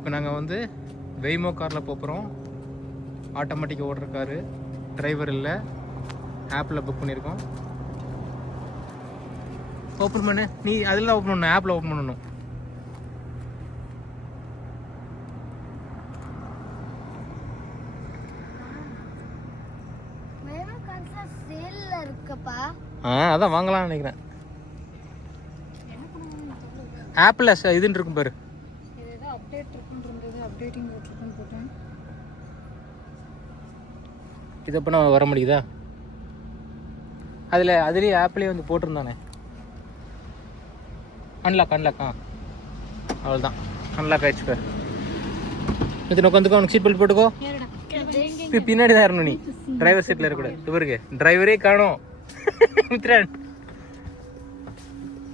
இப்போ நாங்கள் வந்து வெய்மோ காரில் போகிறோம். ஆட்டோமேட்டிக் ஓடுற காரு, டிரைவர் இல்லை, ஆப்பில் புக் பண்ணியிருக்கோம். ஓப்பன் பண்ணு நீ, அதில் ஓப்பன் பண்ணணும், ஆப்பில் ஓப்பன் பண்ணணும். அதான் வாங்கலாம்னு நினைக்கிறேன். ஆப்பிள் இதுன்னு இருக்கும் பாரு. இது அப்போ நான் வர முடியுதா? அதுலேயே ஆப்பிளே வந்து போட்டிருந்தானே. அன்லாக் அவ்வளோதான், அன்லாக் ஆயிடுச்சு பாரு. இது உட்காந்துக்கோ, உனக்கு சீட் பெல்ட் போட்டுக்கோ. பின்னாடி தான் இருக்கணும் நீ, டிரைவர் சீட்டில் இருக்கக்கூடாது. இவருக்கு டிரைவரே காணோம். மித்ரன்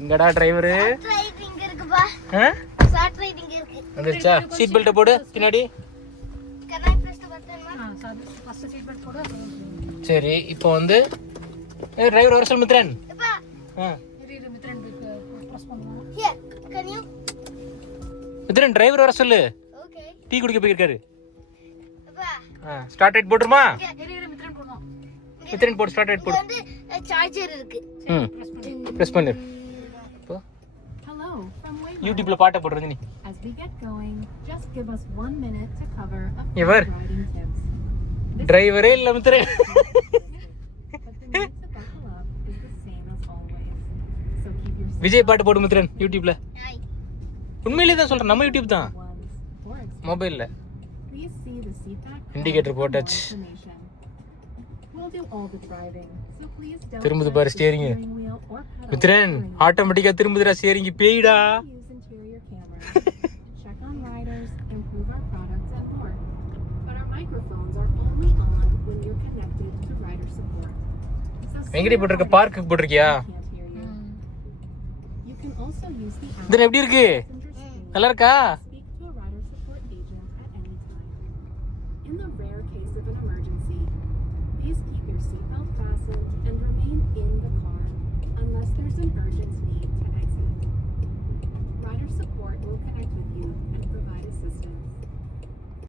இங்கடா டிரைவரு. வந்துருச்சா? சீட் பெல்ட்டை போடு பின்னாடி. சரி, இப்போ வந்து டிரைவர் வர சொல் மித்ரன். மித்ரன் டிரைவர் வர சொல்லு, டீ குடிக்க போயிருக்காரு. Start right போட்டுருமா? மித்ரன் போடு, ஸ்டார்ட் ரைட் போடு. சார்ஜர் இருக்கு. பிரஸ் பண்ணு. இப்போ யூடியூப்ல பாட்ட போடுறது நீ. இவர் டிரைவரே இல்ல மித்ரன். விஜய் பாட்டு போடு மித்ரன் யூடியூப்ல. உண்மையிலே தான் சொல்றேன், நம்ம யூடியூப் தான், மொபைல்ல. இண்டிகேட்டர் போட்டாச்சு. திரும்புது பாரு ஸ்டியரிங். மித்ரன் ஆட்டோமேட்டிக்கா திரும்புதுடா ஸ்டியரிங். பேய்டா. எங்கடி போட்டிருக்க? பார்க்குக்கு போட்டிருக்கியா? மித்ரன் எப்படி இருக்கு? நல்லா இருக்கா?